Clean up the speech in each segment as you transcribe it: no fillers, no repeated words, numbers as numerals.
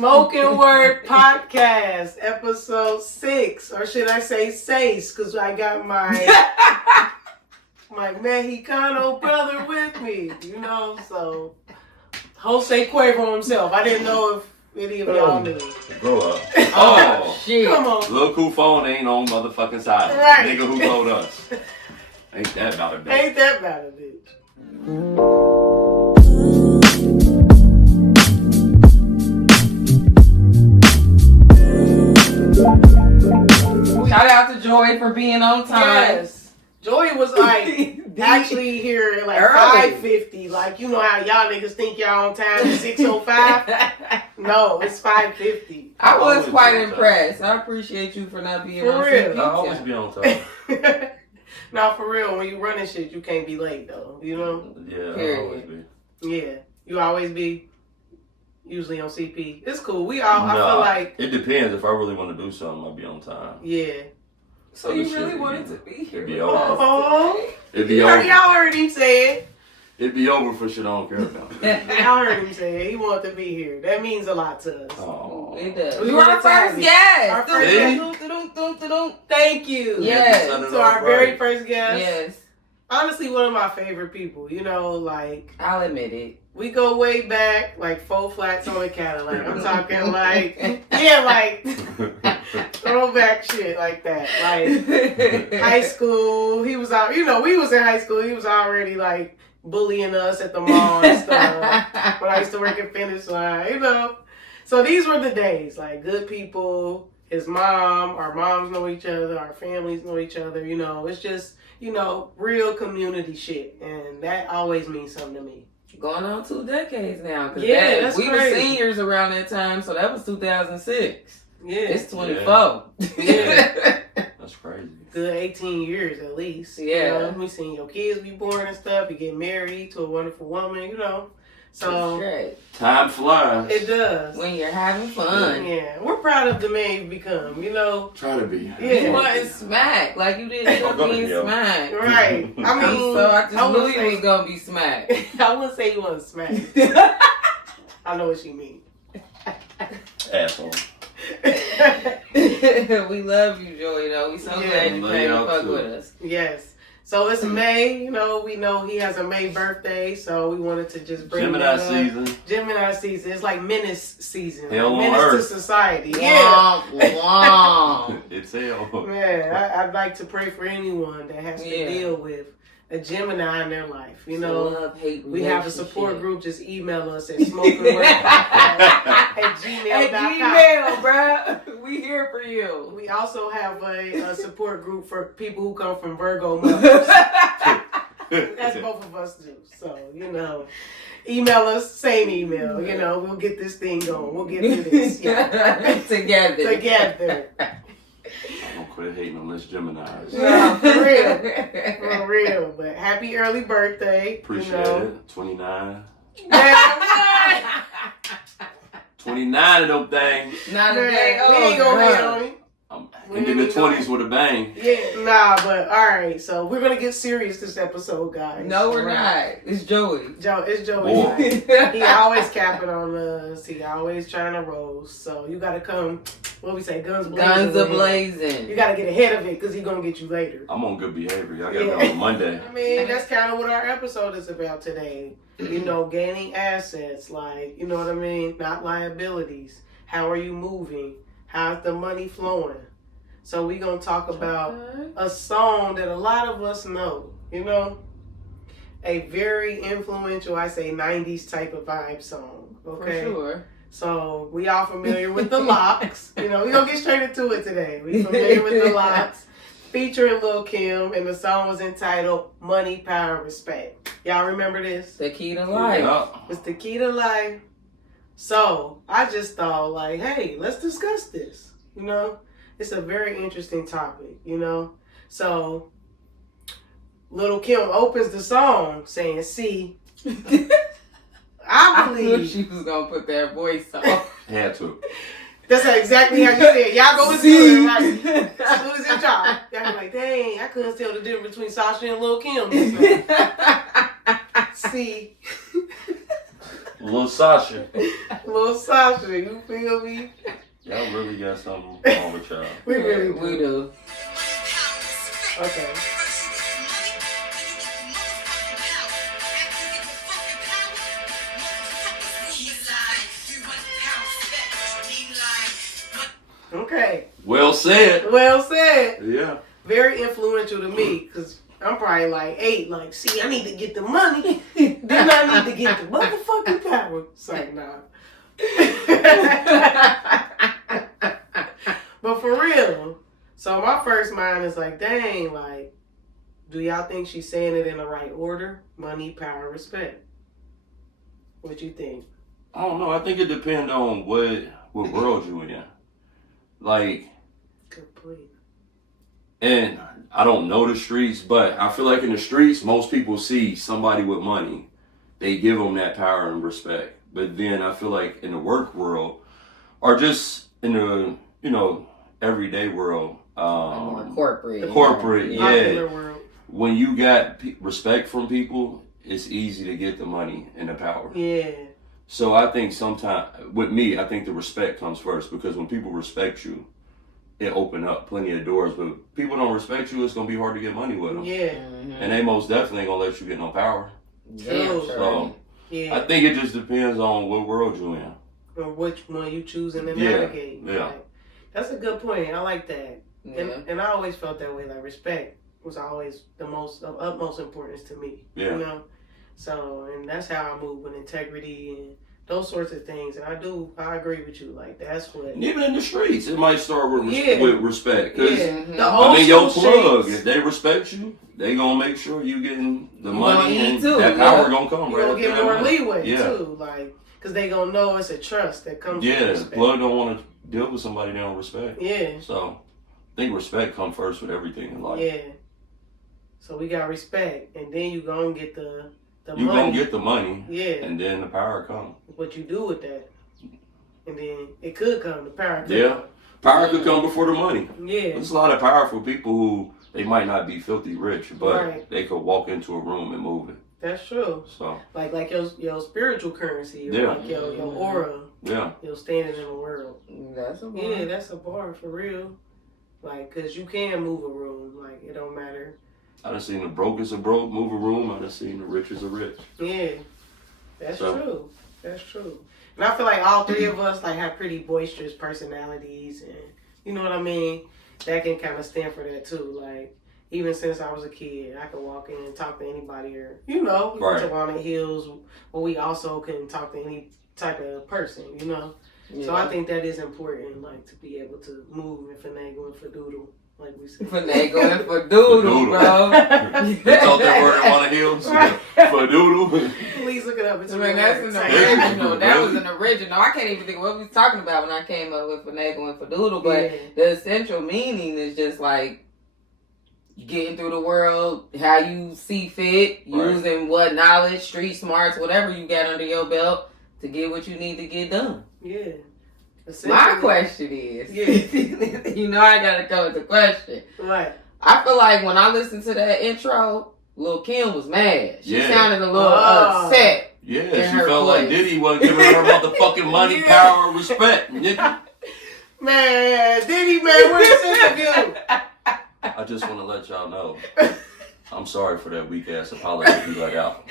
Smoking Word Podcast, episode 6, or should I say 6, because I got my Mexicano brother with me, so Jose Cuervo himself. I didn't know if any of y'all knew. Grow up. Oh, shit. Come on. Lil Cool phone ain't on motherfucking side. Right. Nigga who told us. Ain't that about a bitch. Ain't that about a bitch. Shout out to Joy for being on time. Yes. Joy was like actually here at like Early. 5:50. Like, you know how y'all niggas think y'all on time at 6:05? No, it's 5:50. I was Always quite be on time. impressed. I appreciate you for not being For on real. CP I always time. be on time. Now, for real, when you running shit, you can't be late though. You know? Yeah, I Period. always be. Yeah. You always be usually on CP. It's cool. We all, I feel like, it depends. If I really want to do something, I'll be on time. yeah. So you really wanted to be here. It'd be with over. us Oh, today? It'd be y'all over. heard him say it. It'd be over for shit I don't care about. Y'all heard him say it. He wanted to be here. That means a lot to us. Oh, It does. We You wanted are our to have first you. guest. Our first guest. Thank you. Yes. To our very first guest. Yes, Honestly, one of my favorite people. Like, I'll admit it. we go way back, like 4 flats on a Cadillac. I'm talking like, yeah, like throwback shit like that. Like high school, he was out, we was in high school. He was already like bullying us at the mall and stuff. When I used to work at Finish Line, So these were the days, like good people, his mom, our moms know each other, our families know each other, It's just, real community shit. And that always means something to me. Going on 2 decades now. 'Cause Yeah, that's we crazy. were seniors around that time, so that was 2006. Yeah. It's 24. Yeah. That's crazy. Good 18 years at least. Yeah. We seen your kids be born and stuff. You get married to a wonderful woman, So Great. Time flies. it does. When you're having fun. Yeah. We're proud of the man you've become, Try to be. Yeah. You wasn't smacked. Like you didn't end up being smacked. Right. I mean, So I just knew wouldn't you was going to be smacked. I wouldn't say you wasn't smacked. I know what you mean. Asshole. We love you, Joey, though. We so glad you Love came to y'all fuck too. with us. Yes. So it's May, we know he has a May birthday, so we wanted to just bring Gemini that up. season. Gemini season. It's like menace season. Hell on menace earth. to society. Yeah. Womp. It's hell. Man, I'd like to pray for anyone that has to deal with a Gemini in their life. Love, hate, We have a support relationship. group. Just email us at smokingword@gmail.com. At Gmail, bruh. We here for you. We also have a support group for people who come from Virgo mothers. That's both of us do. So, email us, same email. We'll get this thing going. We'll get through this. Yeah. Together. I'm gonna quit hating on this Geminis. No, for real. For real. But happy early birthday. Appreciate it. 29. Man, what? 29 of them things. Not Man, a day. we ain't gonna hate on him. I'm in the 20s with a bang. Yeah, nah, but alright, so we're gonna get serious this episode, guys. No, we're Right. not. It's Joey. It's Joey. Boy. Right? He always capping on us. He always trying to roast. So you gotta come, what we say, guns blazing. Guns with him. a-blazing. You gotta get ahead of it because he's gonna get you later. I'm on good behavior. Y'all got me on Monday. I mean, that's kind of what our episode is about today. Gaining assets, like, you know what I mean? Not liabilities. How are you moving? How's the money flowing? So we're going to talk about a song that a lot of us know, a very influential, I say 90s type of vibe song, okay? For sure. So we all familiar with the Locks. We're going to get straight into it today. We familiar with the Locks, featuring Lil Kim, and the song was entitled Money, Power, Respect. Y'all remember this? The key to life. Yeah. It's the key to life. So I just thought, like, hey, let's discuss this. It's a very interesting topic, So Lil Kim opens the song saying, see, I knew believe. she was going to put that voice on. Had to. That's exactly how you said. Y'all go listen to it, right? As soon as it dropped, y'all be like, dang, I couldn't tell the difference between Sasha and Lil Kim. See. Little Sasha. Little Sasha, you feel me? Y'all really got something wrong with y'all. We really We do. Okay. Okay. Well said. Well said. Yeah. Very influential to me because I'm probably like 8. Like, see, I need to get the money. Then I need to get the motherfucking power. It's like, nah. But for real. So my first mind is like, dang, like, do y'all think she's saying it in the right order? Money, power, respect. What you think? I don't know. I think it depends on what world you in. Like, Complete. and I don't know the streets, but I feel like in the streets, most people see somebody with money. They give them that power and respect. But then I feel like in the work world, or just in the, everyday world, More corporate. corporate, Popular world. when you got respect from people, it's easy to get the money and the power. Yeah. So I think sometimes, with me, I think the respect comes first, because when people respect you, it open up plenty of doors. But people don't respect you, it's going to be hard to get money with them. Yeah. Mm-hmm. And they most definitely ain't going to let you get no power. Yeah, True. So Yeah. I think it just depends on what world you're in. Or which one you choosing to Yeah, navigate. yeah. Like, that's a good point. I like that. Yeah. And I always felt that way. Like, respect was always the most of utmost importance to me. Yeah. You know? So, and that's how I move with integrity and those sorts of things. And I agree with you. Like, that's what. And even in the streets, it might start with, Yeah. with respect. Because, Yeah. Mhm. The old I mean, your school plug, streets, if they respect you, they going to make sure you getting the You money, gonna eat and too, that yeah. power going to come you right gonna up get there. more leeway, Yeah. too. Like, because they going to know it's a trust that comes with Yeah, respect. plug don't want to deal with somebody they don't respect. Yeah. So, I think respect comes first with everything in life. Yeah. So we got respect. And then you going to get the You money. going to get the money, Yeah. and then the power comes. What you do with that. And then it could come, the power could Yeah. come. Power could come before the money. Yeah. There's a lot of powerful people who, they might not be filthy rich, but Right. they could walk into a room and move it. That's true. So, Like your spiritual currency, or Yeah. like your aura, yeah. your standing in the world. That's a bar. Yeah, that's a bar for real. Like, cause you can move a room. Like, it don't matter. I done seen the brokest of broke move a room. I done seen the richest of rich. Yeah, that's So- true. That's true. And I feel like all three of us like have pretty boisterous personalities, and you know what I mean. That can kind of stand for that too. Like, even since I was a kid, I could walk in and talk to anybody, or we Right. went to Walnut Hills, but we also can talk to any type of person, Yeah. So I think that is important, like, to be able to move and finagle and fadoodle, like we said. Finagle for doodle, Doodle. bro. They taught that word on the hills. For doodle. Please look it up. It's I mean, that's an Yeah. original. That was Really? an original. I can't even think of what we was talking about when I came up with finagle and fadoodle, but Yeah. the essential meaning is just like getting through the world how you see fit, Right. using what knowledge, street smarts, whatever you got under your belt to get what you need to get done. Yeah. My Essentially- question is, Yeah. you know I gotta come with the question. Right. I feel like when I listened to that intro, Lil' Kim was mad. She Yeah. sounded a little Oh. upset. Yeah, In she her felt like voice. Diddy wasn't giving her motherfucking money, Yeah. power, respect. Nigga. Man, Diddy, man, where's the sense of you? I just want to let y'all know. I'm sorry for that weak ass apology you let out.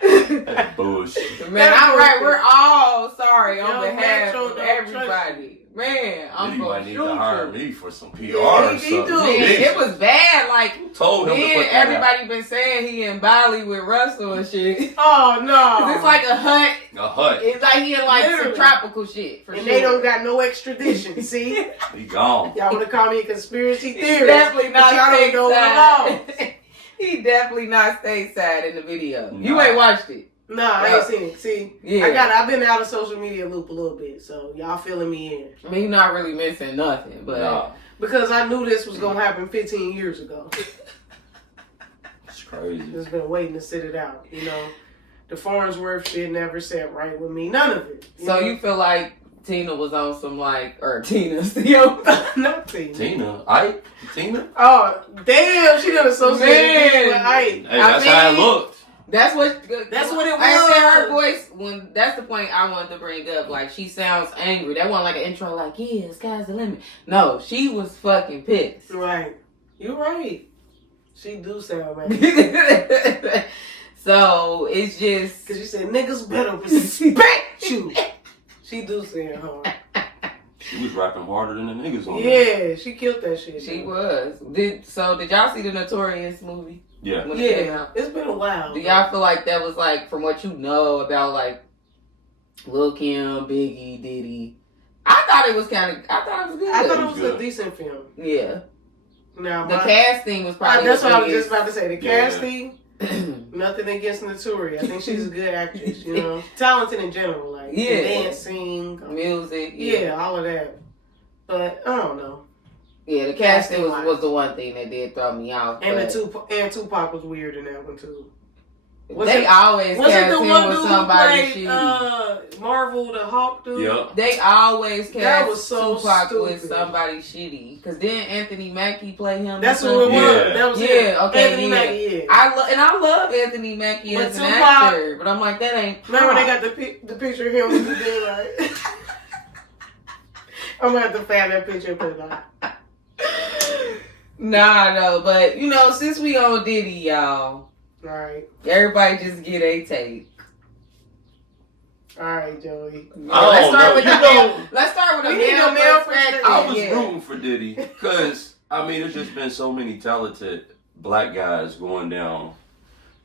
That bullshit. Man, all right, we're all sorry on Yo, behalf Metro of don't everybody. Man, I'm Diddy might gonna need shoot to hire you. me for some PR Yeah, or he something. do. Man, Jesus. it was bad. Like, Told him to then put that out. everybody been saying he in Bali with Russell and shit. Oh, no. 'Cause it's like a hut. A hut. It's like he in like Literally. some tropical shit. For And sure. they don't got no extradition, see? He gone. Y'all want to call me a conspiracy He theorist. definitely but not y'all don't know the stateside. He definitely not stateside in the video. You Nah. ain't watched it. Nah, I ain't seen it. See, Yeah. I've been out of social media loop a little bit, so y'all filling me in. I mean, you're not really missing nothing, but Nah, Because I knew this was going to happen 15 years ago. it's crazy. Just been waiting to sit it out, The Farnsworth shit never sat right with me. None of it. so you feel like Tina was on some or Tina still? Not Tina. Tina? Tina? Oh, damn, she done associated Man. Tina with Ike. Hey, that's how it looked. That's what it was. I said her voice, when that's the point I wanted to bring up. Like, she sounds angry. That wasn't like an intro like, yeah, sky's the limit. No, she was fucking pissed. Right. You're right. She do sound mad. So, it's just... Because she said, niggas better respect you. She do sound hard. She was rapping harder than the niggas on that. Yeah, she killed that shit. She was. Did y'all see the Notorious movie? Yeah. When it came out? It's been a while. Do y'all feel like that was like, from what you know about like Lil Kim, Biggie, Diddy? I thought it was good. I thought it was a decent film. Yeah. Now the casting was probably that's what I was just about to say. The casting, Yeah. nothing against Notorious. I think she's a good actress, you know. Talented in general, like dancing, music, all of that. But I don't know. Yeah, the casting was the one thing that did throw me off. And Tupac was weird in that one too. Always cast him with somebody shitty. Marvel the Hawk dude. Yep. They always cast Tupac stupid. with somebody shitty. Because then Anthony Mackie play him. That's who it was. Yeah. That was Anthony Mackie. I love Anthony Mackie as an actor, but I'm like, that ain't. Remember they got the picture of him with the thing like. I'm gonna have to find that picture and put it on. Nah, no, but you know, since we on Diddy, y'all. Alright. Everybody just get a take. Alright, Joey. Let's start with a male perspective. I was rooting for Diddy because I mean, there's just been so many talented black guys going down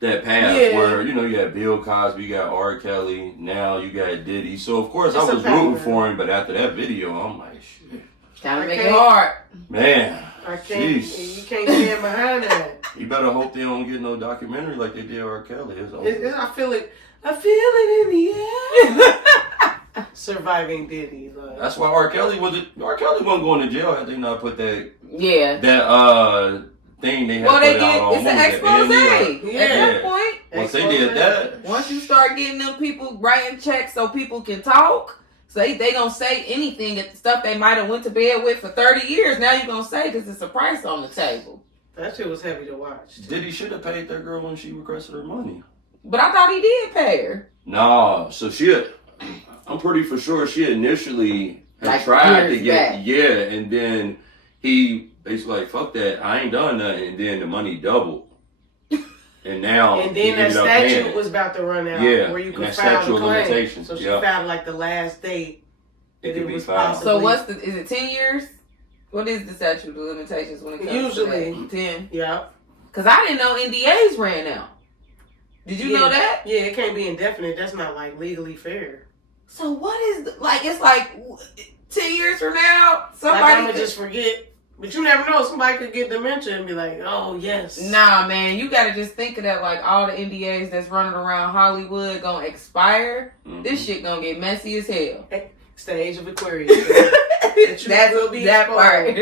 that path where you had Bill Cosby, you got R. Kelly, now you got Diddy. So of course I was rooting for him, but after that video, I'm like, shit. Kind of make it hard, man. I can't. You can't stand behind that. You better hope they don't get no documentary like they did R. Kelly. I feel it. I feel it in the air. Surviving Diddy. Like. That's why R. Kelly wasn't going to jail had they not put that thing they had put out on. It's an expose. At that point, once they did that, once you start getting them people writing checks so people can talk. So they gonna say anything at the stuff they might have went to bed with for 30 years. Now you gonna say because it's a price on the table. That shit was heavy to watch. Diddy should have paid that girl when she requested her money. But I thought he did pay her. Nah, so I'm pretty for sure she initially had tried to get, and then he basically like, fuck that, I ain't done nothing, and then the money doubled. And now, and then that statute was about to run out, where you could file the claim. So she filed like the last date that it was possible. So is it 10 years? What is the statute of limitations when it comes to that? 10. Yeah. Because I didn't know NDAs ran out. Did you know that? Yeah, it can't be indefinite. That's not like legally fair. So what is it's like 10 years from now, somebody like, I'm gonna just forget. But you never know. Somebody could get dementia and be like, oh, yes. Nah, man. You got to just think of that. Like, all the NDAs that's running around Hollywood going to expire. Mm-hmm. This shit going to get messy as hell. It's the age of Aquarius. That part.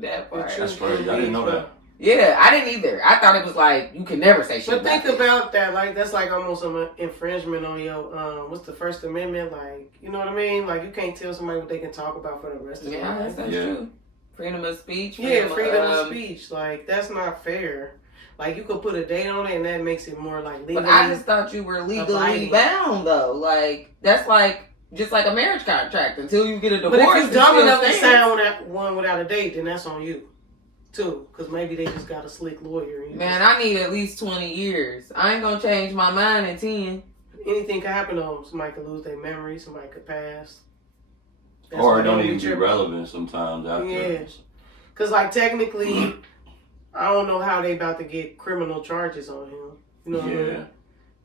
That part. That's crazy. I didn't know that. Yeah, I didn't either. I thought it was like, you can never say shit. But think about that. Like, that's like almost an infringement on your, what's the First Amendment? Like, you know what I mean? Like, you can't tell somebody what they can talk about for the rest of their life. That's true. Freedom of speech. Freedom of speech. Like, that's not fair. Like, you could put a date on it and that makes it more like legally. But I just thought you were legally bound, though. Like, that's like, just like a marriage contract until you get a divorce. But if you're dumb enough to sign one without a date, then that's on you, too. Because maybe they just got a slick lawyer. Man, I need at least 20 years. I ain't going to change my mind in 10. Anything could happen to them. Somebody could lose their memory. Somebody could pass. Or it don't even be relevant sometimes after. Yeah. Because, like, technically, I don't know how they about to get criminal charges on him. You know what I mean?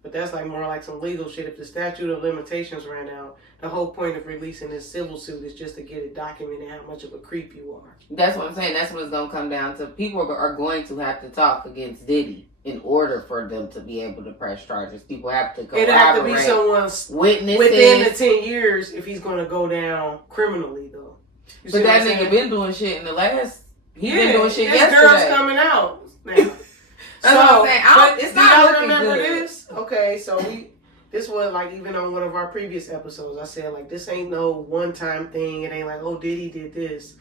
But that's, like, more like some legal shit. If the statute of limitations ran out, the whole point of releasing this civil suit is just to get it documented how much of a creep you are. That's what I'm saying. That's what it's going to come down to. People are going to have to talk against Diddy in order for them to be able to press charges. People have to corroborate. It'd have to be someone's witnesses within the 10 years if he's going to go down criminally, though. But that nigga been doing shit in the last. He been doing shit yesterday. Girl's coming out now. That's what I'm saying. It's not looking remember good. This? Okay, so this was like even on one of our previous episodes. I said like this ain't no one-time thing. It ain't like Diddy did this,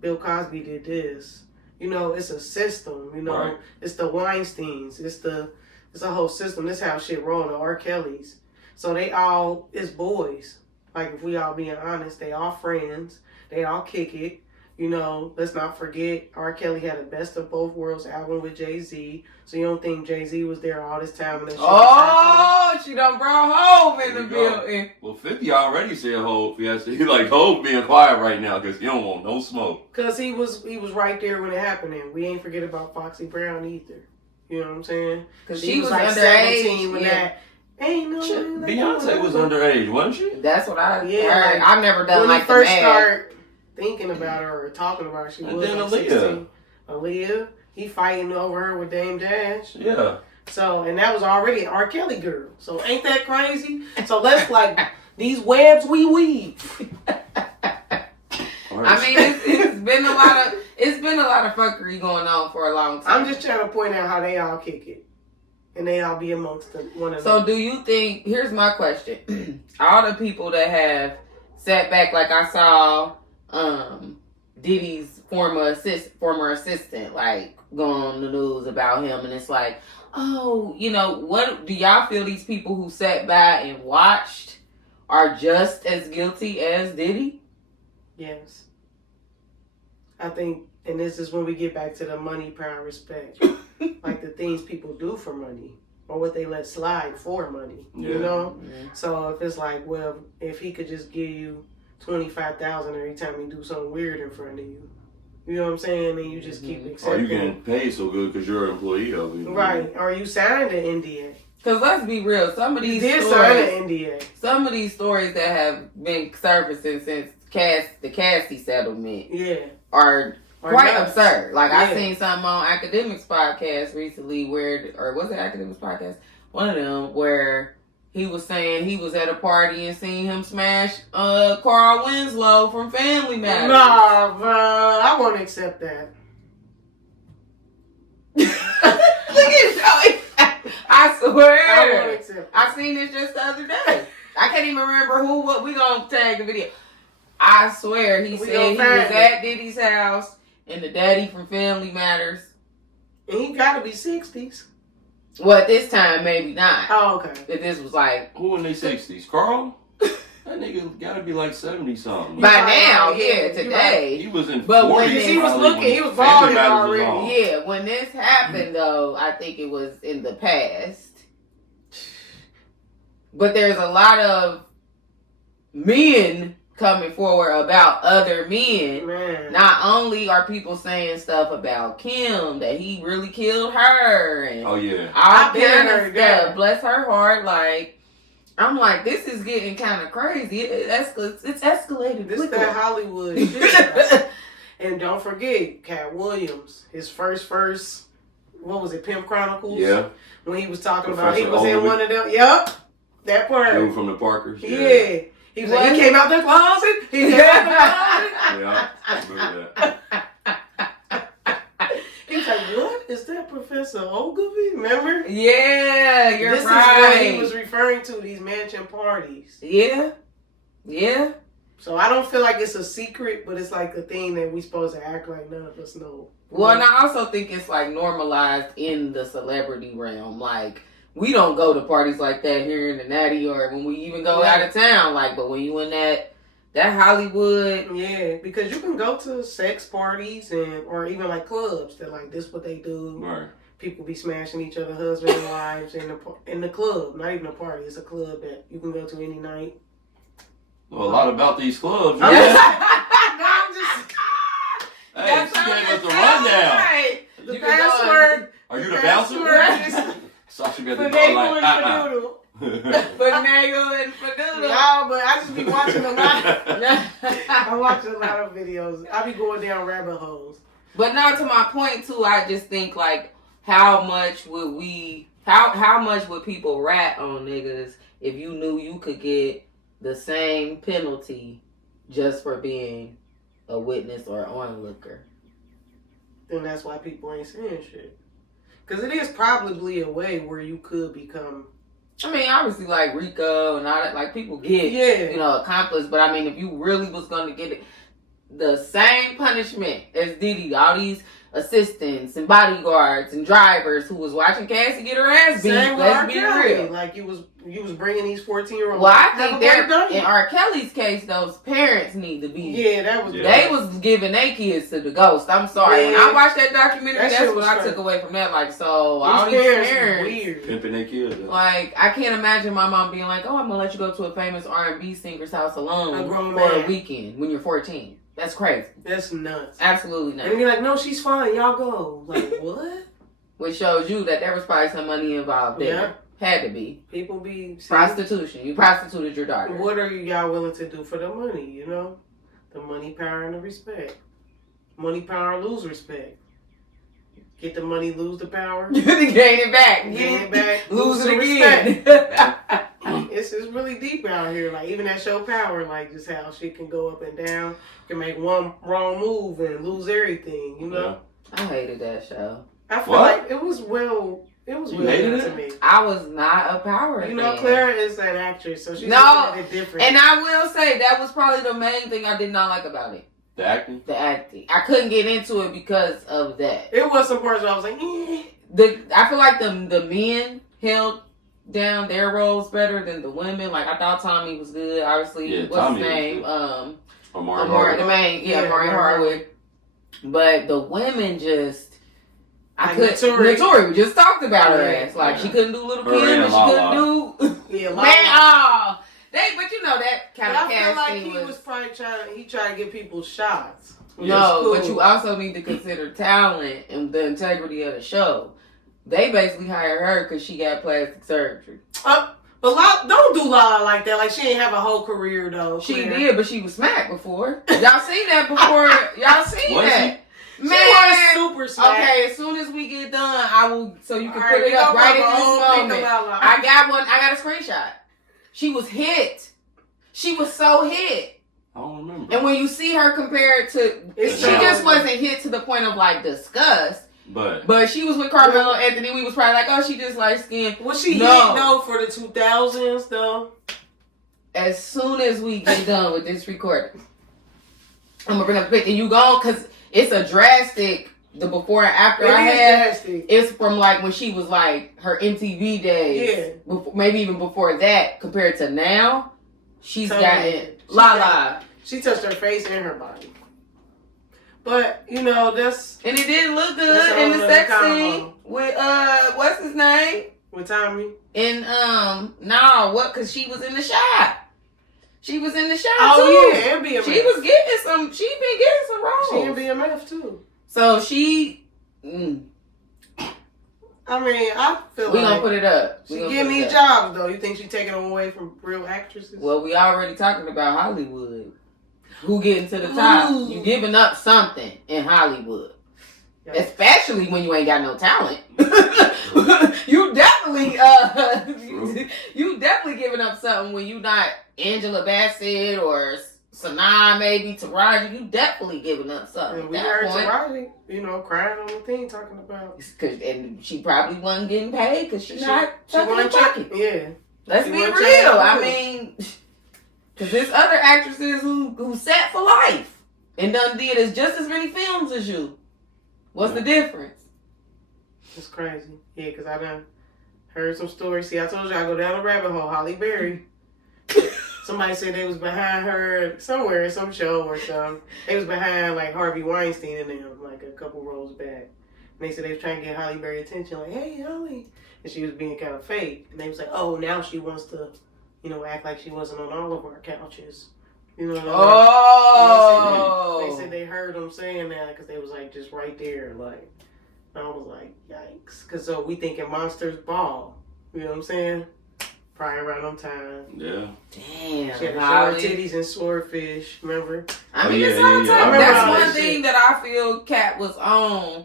Bill Cosby did this. You know, it's a system. You know, It's the Weinsteins, it's the It's a whole system. This how shit roll. The R. Kelly's. So they all is boys. Like if we all being honest, they all friends. They all kick it. You know, let's not forget R. Kelly had a Best of Both Worlds album with Jay-Z. So you don't think Jay-Z was there all this time when that shit Oh, she done brought Hov in the building. Well, 50 already said Hov. He like Hov being quiet right now because he don't want no smoke. Because he was right there when it happened. And we ain't forget about Foxy Brown either. You know what I'm saying? Because she was like underage 17 when that. Ain't no Beyonce was underage, wasn't she? That's what I heard. Like, I've never done when like you first the start thinking about her or talking about her, she And was then like 16. Aaliyah, he fighting over her with Dame Dash. Yeah. So, and that was already an R. Kelly girl. So ain't that crazy? So let's like, these webs we weave. I mean, it's been a lot of fuckery going on for a long time. I'm just trying to point out how they all kick it. And they all be amongst one another. So do you think, here's my question. All the people that have sat back, like I saw Diddy's former assistant, like, go on the news about him, and it's like, oh, you know, what do y'all feel these people who sat by and watched are just as guilty as Diddy? Yes. I think, and this is when we get back to the money, power, respect. Like the things people do for money or what they let slide for money, you know? Mm-hmm. So if it's like, well, if he could just give you $25,000 every time he do something weird in front of you, you know what I'm saying? And you just keep Or accepting. you getting paid so good because you're an employee of it. Right. Or you signed an NDA. Because let's be real, some of these sign stories, an NDA. some of these stories that have been surfacing since the Cassie settlement are quite absurd. Like I seen something on Academics Podcast recently or was it Academics Podcast? One of them where he was saying he was at a party and seen him smash Carl Winslow from Family Matters. Nah, bro. I won't accept that. Look at Joey. I swear. I won't accept that. I seen this just the other day. I can't even remember what we gonna tag the video. I swear he said he was at Diddy's house and the daddy from Family Matters. And he gotta be 60s. Well, at this time, maybe not. Oh, okay. If this was like... Who in their 60s? Carl? That nigga gotta be like 70 something. By now, today. He was in but 40s. When he was looking, he was balling already. Yeah, when this happened though, I think it was in the past. But there's a lot of men coming forward about other men. Man. Not only are people saying stuff about Kim, that he really killed her. And oh, yeah. all kind of stuff. Bless her heart. Like, I'm like, this is getting kind of crazy. It's escalated. This is that Hollywood shit. And don't forget, Cat Williams, his first, what was it, Pimp Chronicles? Yeah. When he was talking Professor about, he was in one of them. Yup. That part. Dude from the Parkers. Yeah. He was like, he came out the closet. He came out the closet. Yeah, I remember that. He was like, what? Is that Professor Ogilvy? Remember? Yeah, you're this right. This is what he was referring to, these mansion parties. Yeah. Yeah. So I don't feel like it's a secret, but it's like a thing that we supposed to act like none of us know. Well, and I also think it's like normalized in the celebrity realm. Like, we don't go to parties like that here in the Natty or when we even go out of town. Like, but when you in that Hollywood. Yeah, because you can go to sex parties or even like clubs that like this what they do. Right. People be smashing each other, husband and wives in the club. Not even a party. It's a club that you can go to any night. Well, a lot about these clubs. I'm Yeah. just Hey, she gave us the rundown. Right. the password. Are you the bouncer? Sasha got the door like, Finagle and Fadoodle. No, but I just be watching a lot. I watch a lot of videos. I be going down rabbit holes. But now to my point too, I just think like how much would people rat on niggas if you knew you could get the same penalty just for being a witness or onlooker? Then that's why people ain't saying shit. Because it is probably a way where you could become... I mean, obviously, like RICO and all that, like people get, accomplished. But I mean, if you really was going to get it, the same punishment as Diddy, all these assistants and bodyguards and drivers who was watching Cassie get her ass beat. Let's be real. Like you was bringing these 14-year-olds. Well, I think they're in R. Kelly's case. Those parents need to be. Yeah, that was. They was giving their kids to the ghost. I'm sorry. When I watched that documentary, that's what I took away from that. Like, so all these parents weird. Pimping their kids. Like, I can't imagine my mom being like, "Oh, I'm gonna let you go to a famous R&B singer's house alone for a weekend when you're 14." That's crazy. That's nuts. Absolutely nuts. And you're like, "No, she's fine. Y'all go." Like, what? Which shows you that there was probably some money involved there. Yeah. Had to be. People be... Prostitution. You prostituted your daughter. What are y'all willing to do for the money, you know? The money, power, and the respect. Money, power, lose respect. Get the money, lose the power. Gain it back. Gain it back. Lose it again. It's really deep out here. Like, even that show Power, like, just how shit can go up and down. Can make one wrong move and lose everything, you know? Yeah. I hated that show. I feel like it was well done to me. I was not a Power You know, Clara is an actress, so she's different. And I will say, that was probably the main thing I did not like about it. The acting? The acting. I couldn't get into it because of that. It was some parts where I was like, I feel like the men held down their roles better than the women. Like, I thought Tommy was good, obviously. What's Tommy his name? Amari Hardwick. Amari Hardwick. But the women just... Notori, we just talked about her ass. Like, she couldn't do Little Kim, and she couldn't do... But you know, that kind of casting I feel like he was probably trying to give people shots. No, but you also need to consider talent and the integrity of the show. They basically hired her because she got plastic surgery. But don't do Lala like that. Like, she ain't have a whole career, though. She did, but she was smacked before. Y'all seen that before? Y'all seen that? Man, she was super smacked. Okay, as soon as we get done, I will, so you can put it up right in this moment. I got a screenshot. She was hit. She was so hit. I don't remember. And when you see her compared to, she just wasn't hit to the point of like disgust. But she was with Carmelo Anthony. We was probably like, oh, she just light skinned. Was she hit though for the 2000s though? As soon as we get done with this recording, I'm gonna bring up the pic and you go because it's a drastic. The before and after it's from like when she was like her MTV days. Yeah. Maybe even before that compared to now, she's gotten Lala. She touched her face and her body. But, you know, and it didn't look good in the sex scene with, what's his name? With Tommy. And, cause she was in the shop. She was in the shop too. Oh yeah, and BMF. She been getting some roles. She in BMF too. So she, I mean, I feel we gonna put it up. She give me jobs though. You think she taking them away from real actresses? Well, we already talking about Hollywood. Who getting to the top? You giving up something in Hollywood, especially when you ain't got no talent. You definitely, you definitely giving up something when you not Angela Bassett or Sanaa, maybe Taraji. You definitely giving up something. And we heard Taraji, crying on the thing talking about. And she probably wasn't getting paid because she not fucking in pocket. Yeah. Let's be real. I mean, because there's other actresses who set for life and done did just as many films as you. What's the difference? It's crazy. Yeah, because I done heard some stories. See, I told you I go down a rabbit hole. Holly Berry. Somebody said they was behind her somewhere in some show or something. They was behind like Harvey Weinstein and them like a couple rows back. And they said they was trying to get Holly Berry attention, like, hey, Holly. And she was being kind of fake. And they was like, oh, now she wants to, act like she wasn't on all of our couches. You know what I mean? Oh! They said they heard them saying that because they was like just right there. Like, I was like, yikes. Because so we thinking Monsters Ball. You know what I'm saying? Probably around them time. Yeah. Damn. She had her titties and swordfish, remember? I mean, it's all the time. That's one thing that I feel Kat was on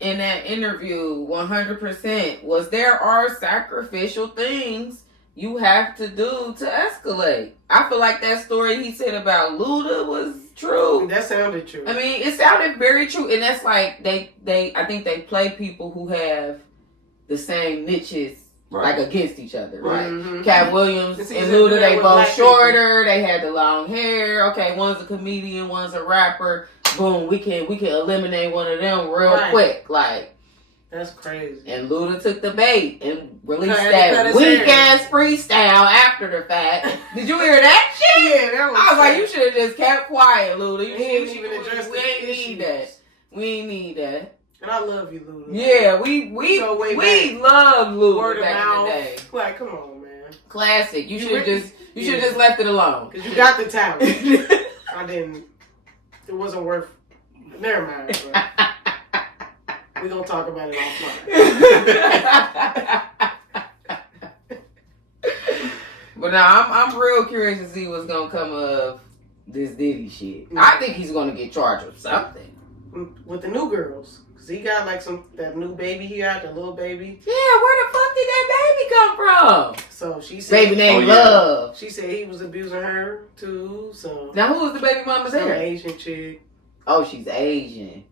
in that interview 100% was there are sacrificial things you have to do to escalate. I feel like that story he said about Luda was true. That sounded true. I mean, it sounded very true. And that's like, I think they play people who have the same niches. Right. Like against each other, right? Mm-hmm. Cat Williams and Luda, they both shorter. They had the long hair. Okay, one's a comedian, one's a rapper. boom, we can eliminate one of them real quick. Like, that's crazy. And Luda took the bait and released that weak ass freestyle after the fact. Did you hear that shit? Yeah, that was. I was like, you should have just kept quiet, Luda. You ain't even addressed we ain't need that. We ain't need that. And I love you, Luda. Yeah, we love Luda Word back of mouth. in the day. Like, come on, man. Classic. You should have just left it alone. Because you got the talent. I didn't. It wasn't worth. Never mind. We're going to talk about it offline. But now I'm real curious to see what's going to come of this Diddy shit. I think he's going to get charged with something. With the new girls. Because he got like that new baby he got, the little baby. Yeah, where the fuck did that baby come from? So she said. Baby named Love. She said he was abusing her too. So. Now who was the baby mama there? Asian chick. Oh, she's Asian.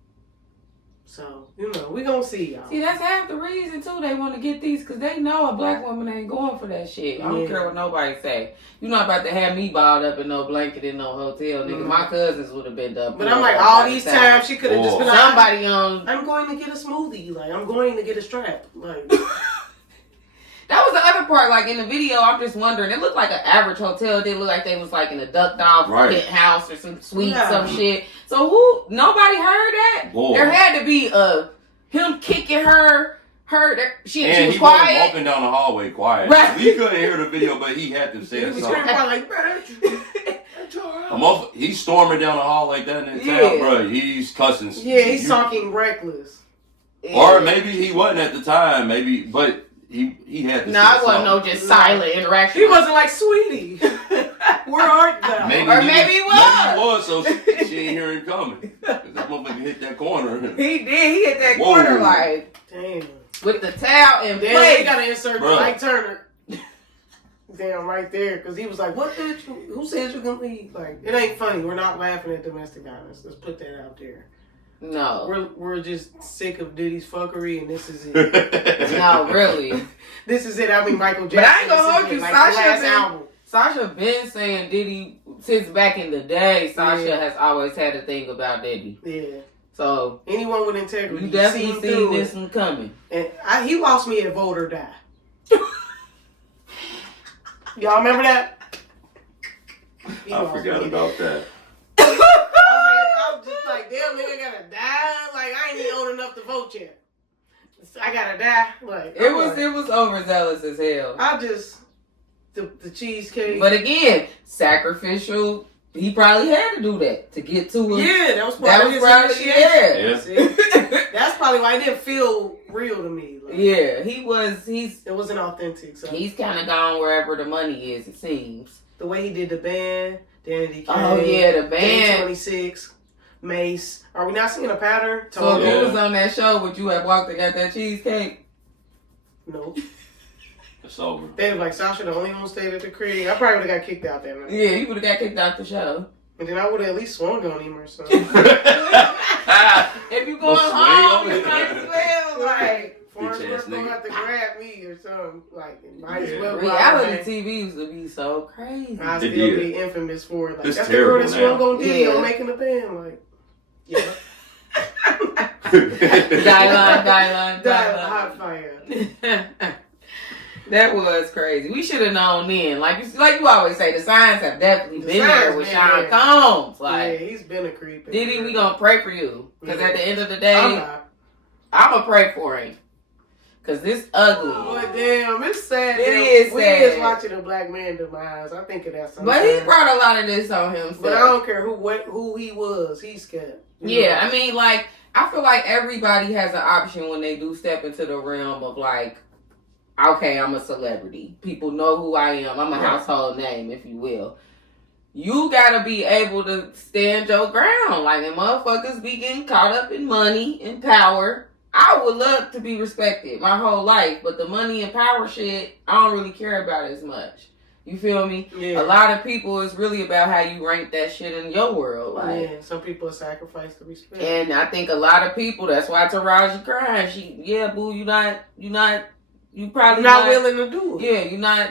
So, we gonna see, y'all. See, that's half the reason, too, they want to get these, because they know a black woman ain't going for that shit. I don't care what nobody say. You're not about to have me balled up in no blanket in no hotel, nigga. My cousins would have been done. But I'm like, all these times, she could have just been like, somebody on... I'm going to get a smoothie. Like, I'm going to get a strap. Like... That was the other part, like in the video, I'm just wondering, it looked like an average hotel. It didn't look like they was like in a ducked off penthouse or some suite, some shit. So nobody heard that? Boy. There had to be him kicking her, she was quiet. He was walking down the hallway quiet. Right. We couldn't hear the video, but he had to say something. He's storming down the hall like that in the town, bro. He's cussing. Yeah, he's talking reckless. Or maybe he wasn't at the time, but... He had to. No, it wasn't no just silent interaction. He wasn't like, sweetie, where art thou? Maybe he was. Maybe he was, so she didn't hear him coming. Because that motherfucker hit that corner. He did. He hit that corner like, damn. With the towel and plate. They got to insert the Ike Turner. Damn, right there. Because he was like, what did you, who said you can leave? Like, it ain't funny. We're not laughing at domestic violence. Let's put that out there. No. We're just sick of Diddy's fuckery, and this is it. No, really. This is it. I mean, Michael Jackson. But I ain't gonna hold you. Like Sasha been saying Diddy since back in the day. Sasha has always had a thing about Diddy. Yeah. So anyone with integrity, you definitely seen this one coming. And he lost me at Vote or Die. Y'all remember that? I forgot about that. I was just like, damn, nigga, I gotta die. Like, I ain't even old enough to vote yet. I gotta die. Like, it was overzealous as hell. The cheesecake. But again, sacrificial. He probably had to do that to get to him. Yeah, that was probably That's probably why it didn't feel real to me. Like, yeah, it wasn't authentic. So. He's kind of gone wherever the money is, it seems. The way he did the band, Danny DK. Oh yeah, the band. 26, Mace. Are we not seeing a pattern? So who was on that show when you had walked and got that cheesecake? Nope. It's over. They were like, Sasha the only one stayed at the crib. I probably would have got kicked out there. Man. Yeah, you would have got kicked out the show. And then I would have at least swung on him or something. If you going home, you might as well. Like, Forrest gonna have to grab me or something. Like, might as well. Reality TV used to be so crazy. I still be infamous for it. Like, it's that's the girl that swung on Diddy on Yeah. making the band. Like, yeah. Guideline. Hot fire. That was crazy. We should have known then. Like you always say, the signs have definitely been there with Sean Combs. Like, yeah, he's been a creep. Diddy, we gonna pray for you. Because at the end of the day, I'm gonna pray for him. Because this ugly. But damn, it's sad. It is sad. We is watching a black man demise. I think of that sometimes. But he brought a lot of this on himself. But I don't care who he was. He's scared. Yeah, I mean, like, I feel like everybody has an option when they do step into the realm of, like, okay, I'm a celebrity. People know who I am. I'm a household name, if you will. You gotta be able to stand your ground. Like, and motherfuckers be getting caught up in money and power. I would love to be respected my whole life, but the money and power shit, I don't really care about as much. You feel me? Yeah. A lot of people, it's really about how you rank that shit in your world. Like, yeah, some people sacrifice the respect. And I think a lot of people, that's why Taraji crying. Boo, you probably not willing to do it. Yeah,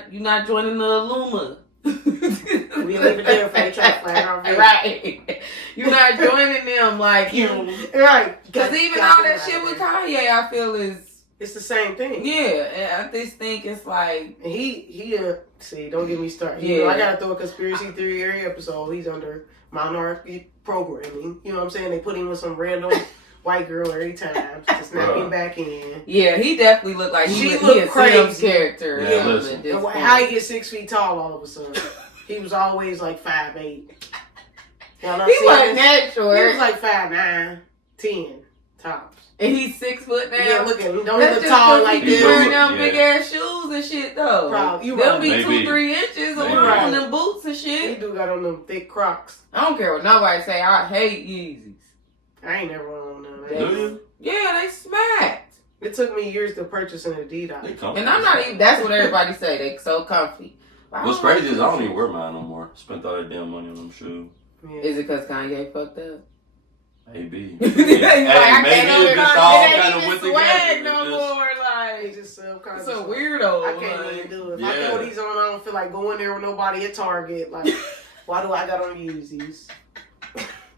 you're not joining the Illuma. We leave it there if they try to flag our face. Right. You're not joining them like him. Right. Because even all that shit with Kanye, I feel is... It's the same thing. Yeah. And I just think it's like... And see, don't get me started. Yeah. I got to throw a conspiracy theory every episode. He's under minority programming. You know what I'm saying? They put him with some random... white girl every time to snap him back in. Yeah, he definitely looked like he a crazy character. Yeah, how he get 6 feet tall all of a sudden? He was always like 5'8". He wasn't that short. He was like 5'9", 10 tops. And he's 6 foot now. Yeah, look at him. Don't look tall like this. He wearing them big ass shoes and shit though. Probably. They'll be 2-3 inches around them boots and shit. He do got on them thick Crocs. I don't care what nobody say. I hate Yeezys. I ain't never on none. Yeah, they smacked. It took me years to purchase an Adidas. And I'm not even, that's what everybody say. They so comfy. What's crazy is I don't even wear mine no more. Spent all that damn money on them shoes. Yeah. Is it because Kanye fucked up? Maybe. Maybe it's just all kind of went together. No more, like, just it's a weirdo. I can't even do it. If I throw these on, I don't feel like going there with nobody at Target. Like, why do I got on Yeezys?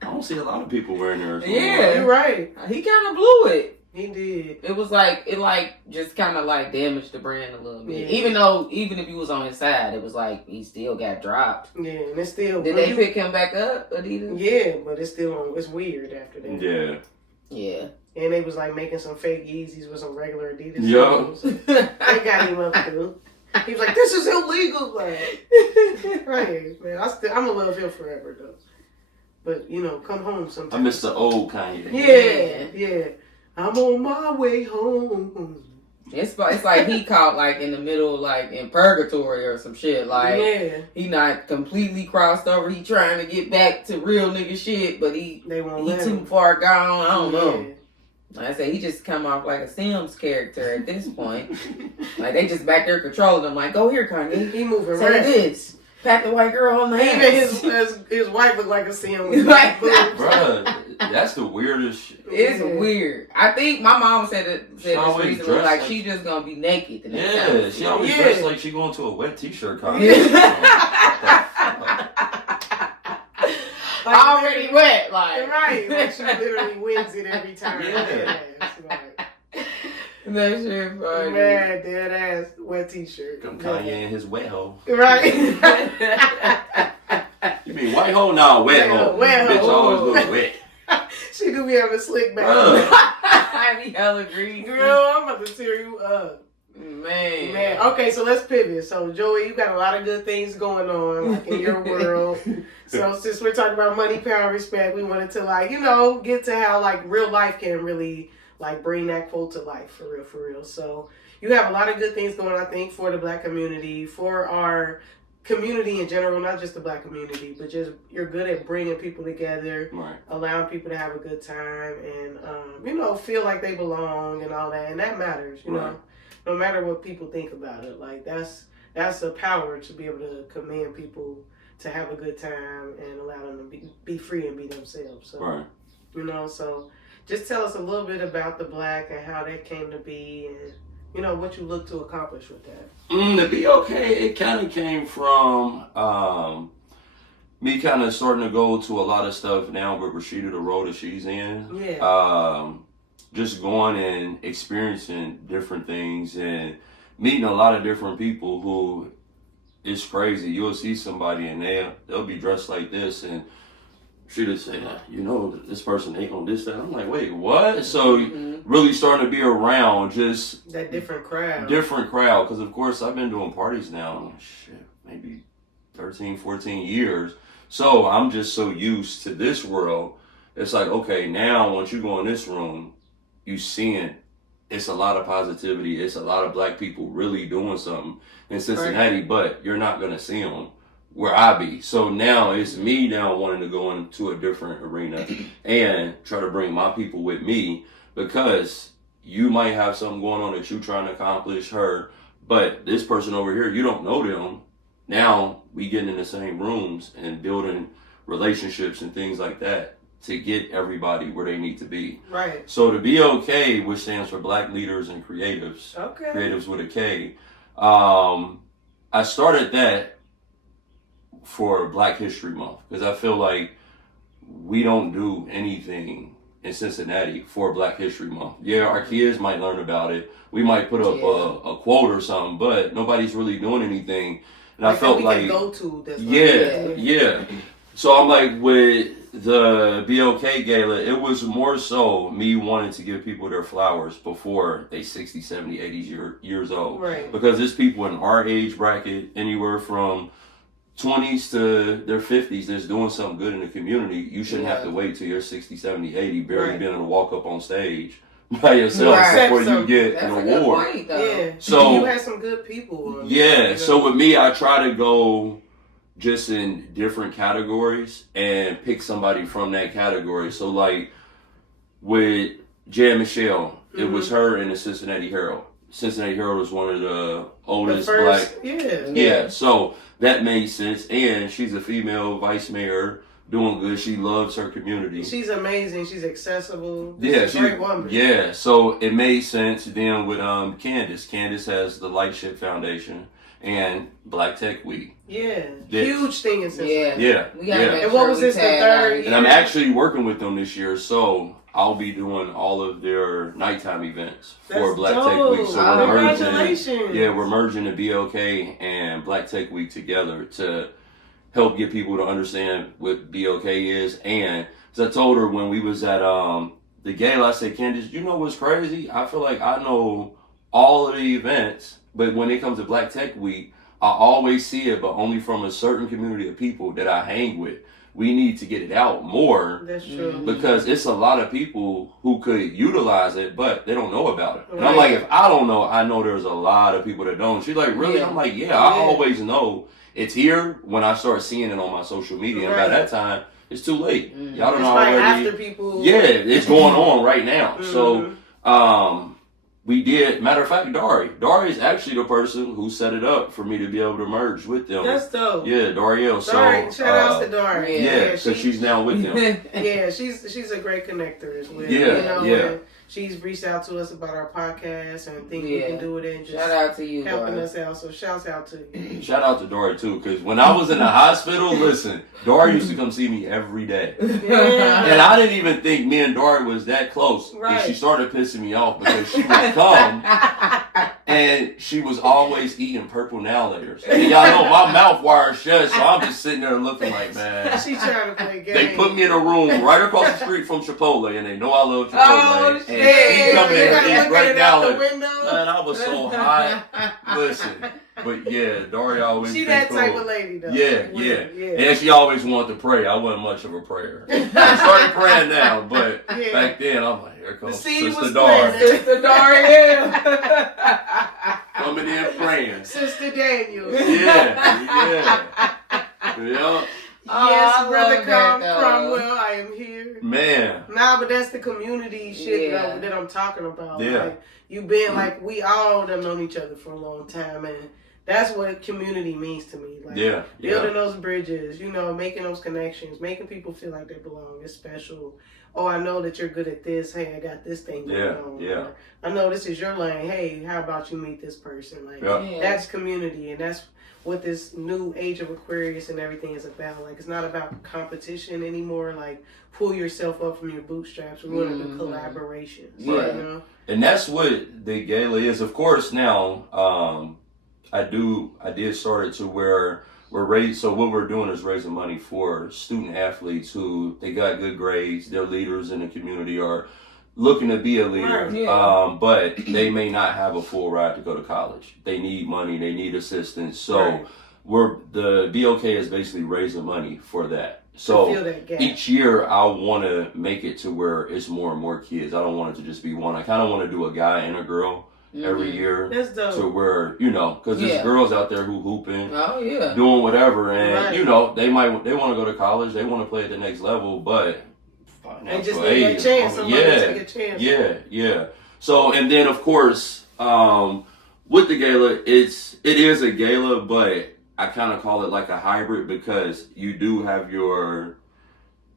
I don't see a lot of people wearing theirs. Yeah, you're right. He kind of blew it. He did. It was like, just kind of like damaged the brand a little bit. Yeah. Even if he was on his side, it was like he still got dropped. Yeah, and it's still. Did they pick him back up, Adidas? Yeah, but it's still it's weird after that. Yeah. Yeah. And they was like making some fake Yeezys with some regular Adidas. Yo. They got him up too. He was like, "This is illegal." Like, right, man. I'm gonna love him forever though. But, come home sometime. I miss the old Kanye. Yeah. I'm on my way home. It's like he caught like in the middle, like in purgatory or some shit. Like, he not completely crossed over. He trying to get back to real nigga shit, but he too far gone. I don't know. Like I said, he just come off like a Sims character at this point. Like, they just back there controlling him. Like, go here, Kanye. He moving right. Say this. Pat the white girl on the ass. Even his wife looked like a Sim with black boobs. Bruh, that's the weirdest shit. It's weird. I think my mom said this recently, like she just gonna be naked. Yeah, she always dressed like she going to a wet t-shirt concert. Like, already wet, like. Right, like she literally wins it every time. Yeah. That shit funny. Man, dead ass wet t-shirt. Come Kanye in his wet hole. Right. You mean white hole? Nah, wet hole. Wet Bitch hole. always look wet. She do be having a slick back. I be hella green. Girl, I'm about to tear you up. Man. Okay, so let's pivot. So, Joey, you got a lot of good things going on, like, in your world. So, since we're talking about money, power, respect, we wanted to, like, get to how, like, real life can really, like, bring that quote to life, for real. So, you have a lot of good things going, I think, for the Black community, for our community in general, not just the Black community, but just you're good at bringing people together, right, allowing people to have a good time, and, feel like they belong and all that, and that matters, you know. No matter what people think about it, like that's a power to be able to command people to have a good time and allow them to be free and be themselves. So, so just tell us a little bit about the Black and how that came to be, and what you look to accomplish with that. To be okay, it kind of came from me kind of starting to go to a lot of stuff now with Rashida, the role that she's in. Yeah. Just going and experiencing different things and meeting a lot of different people who it's crazy. You'll see somebody and they'll be dressed like this and she'll say, this person ain't on this, that. I'm like, wait, what? So really starting to be around just that different crowd. Because of course I've been doing parties now, maybe 13, 14 years. So I'm just so used to this world. It's like, okay, now once you go in this room, you seeing it's a lot of positivity. It's a lot of Black people really doing something in Cincinnati, but you're not going to see them where I be. So now it's me now wanting to go into a different arena and try to bring my people with me, because you might have something going on that you're trying to accomplish but this person over here, you don't know them. Now we getting in the same rooms and building relationships and things like that to get everybody where they need to be. Right. So to be okay, which stands for Black Leaders and Kreatives. Okay. Kreatives with a K. I started that for Black History Month because I feel like we don't do anything in Cincinnati for Black History Month. Yeah, our kids might learn about it. We might put up a quote or something, but nobody's really doing anything. And I felt like, yeah. So I'm like, with the BOK Gala, it was more so me wanting to give people their flowers before they 60, 70, 80 years old. Right. Because there's people in our age bracket, anywhere from 20s to their 50s, that's doing something good in the community. You shouldn't have to wait till you're 60, 70, 80, barely being able to walk up on stage by yourself before you get an award. Point, yeah. So you had some good people. Yeah. So with me, I try to go just in different categories and pick somebody from that category. So like with Jan Michelle, it was her in the Cincinnati Herald. Cincinnati Herald was one of the oldest Black. Yeah. So that made sense. And she's a female vice mayor, doing good. She loves her community. She's amazing. She's accessible. She's a great woman. Yeah. So it made sense. Then with Candace. Candace has the Lightship Foundation and Black Tech Week. Yeah. Huge thing in Cincinnati. Yeah. And what was this, the third year? And I'm actually working with them this year, so I'll be doing all of their nighttime events for Black Tech Week. So we're merging the BOK and Black Tech Week together to help get people to understand what BOK is. And as I told her when we was at the Gala, I said, Candace, you know what's crazy? I feel like I know all of the events, but when it comes to Black Tech Week, I always see it, but only from a certain community of people that I hang with. We need to get it out more. That's true. Because it's a lot of people who could utilize it, but they don't know about it. And I'm like, if I don't know, I know there's a lot of people that don't. She's like, really? I'm like, I always know it's here when I start seeing it on my social media. And by that time, it's too late. Y'all don't know already. After people. Yeah, it's going on right now. So, we did. Matter of fact, Dari is actually the person who set it up for me to be able to merge with them. That's dope. Yeah, Darielle. So shout out to Dari. Yeah, because she's now with them. Yeah, she's a great connector as well. Yeah. She's reached out to us about our podcast and things we can do with it. And just shout out to you, helping us out. So shouts out to you. Shout out to Dory too, because when I was in the hospital, listen, Dory used to come see me every day, and I didn't even think me and Dory was that close. Right. And she started pissing me off because she would come, and she was always eating purple now layers. And y'all know my mouth wired shut, so I'm just sitting there looking like, man. She trying to play games. They put me in a room right across the street from Chipotle, and they know I love Chipotle. Oh, shit. She coming in and eat right now. Man, I was so high. Listen, but yeah, Dory always. She that type of lady though. Yeah. And she always wanted to pray. I wasn't much of a prayer. I started praying now, but back then I'm like, here comes Sister Dory. Sister Dory, coming in praying. Sister Daniels. Yeah. Yes, Brother Cromwell, I am here. Man. Nah, but that's the community shit that I'm talking about. Yeah. Like, you been, like, we all have known each other for a long time, and that's what community means to me. Like, building those bridges, making those connections, making people feel like they belong. It's special. Oh, I know that you're good at this. Hey, I got this thing going on. Yeah. Or, I know this is your lane. Hey, how about you meet this person? Like, that's community, and that's what this new age of Aquarius and everything is about. Like, it's not about competition anymore. Like, pull yourself up from your bootstraps. We want to do collaborations. Right. And that's what the Gala is. Of course, now, I did start it to where so what we're doing is raising money for student athletes who they got good grades. Their leaders in the community are looking to be a leader, but they may not have a full ride to go to college. They need money, they need assistance. So the BOK is basically raising money for that. So each year I want to make it to where it's more and more kids. I don't want it to just be one. I kind of want to do a guy and a girl every year. That's dope. To where, because there's girls out there who hooping, doing whatever, and they want to go to college, they want to play at the next level, but and just take a chance. Take a chance. Yeah. So, and then of course, with the Gala, it is a gala, but I kind of call it like a hybrid because you do have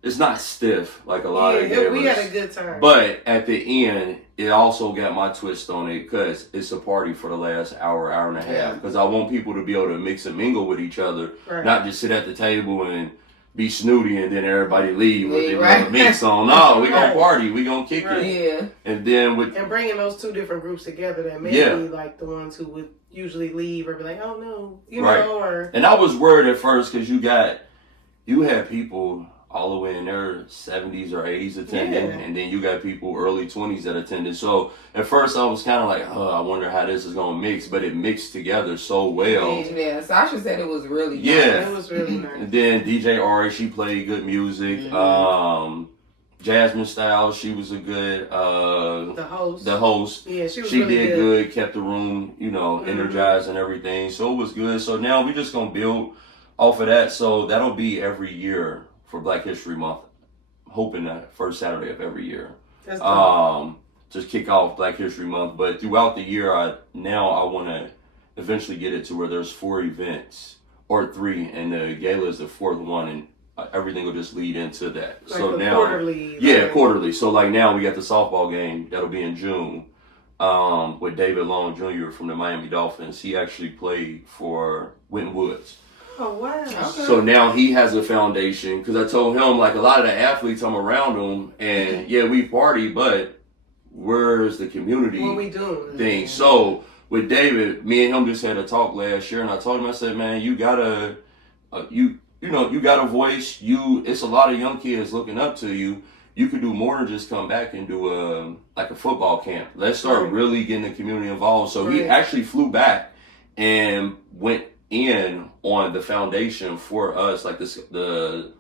it's not stiff like a lot of galas. We had a good time. But at the end, it also got my twist on it because it's a party for the last hour and a half. Because I want people to be able to mix and mingle with each other, not just sit at the table and be snooty and then everybody leave with their mix on. No, we gonna party, we gonna kick it. Yeah. And then and bringing those two different groups together that may be like the ones who would usually leave or be like, oh no, you know, or. And I was worried at first because you had people all the way in their 70s or 80s attending, and then you got people early 20s that attended. So at first I was kind of like, oh, I wonder how this is going to mix, but it mixed together so well. Yeah, Sasha said it was really nice. Yeah, it was really nice. And then DJ Ari, she played good music. Mm-hmm. Jasmine Styles, she was a good the host. Yeah, she did really good, kept the room, energized and everything. So it was good. So now we're just gonna build off of that. So that'll be every year for Black History Month. Hoping that first Saturday of every year. That's cool. Just kick off Black History Month. But throughout the year I wanna eventually get it to where there's 4 events or 3 and the Gala is the 4th one, and everything will just lead into that. Like so now, quarterly. Quarterly. So like now we got the softball game that'll be in June, with David Long Jr. from the Miami Dolphins. He actually played for Winton Woods. Oh wow! Okay. So now he has a foundation because I told him like a lot of the athletes I'm around him, and we party, but where's the community? What we doing? Thing. So with David, me and him just had a talk last year, and I told him, I said, man, you gotta you got a voice. It's a lot of young kids looking up to you. You could do more than just come back and do a football camp. Let's start really getting the community involved. So he actually flew back and went in on the foundation for us, like the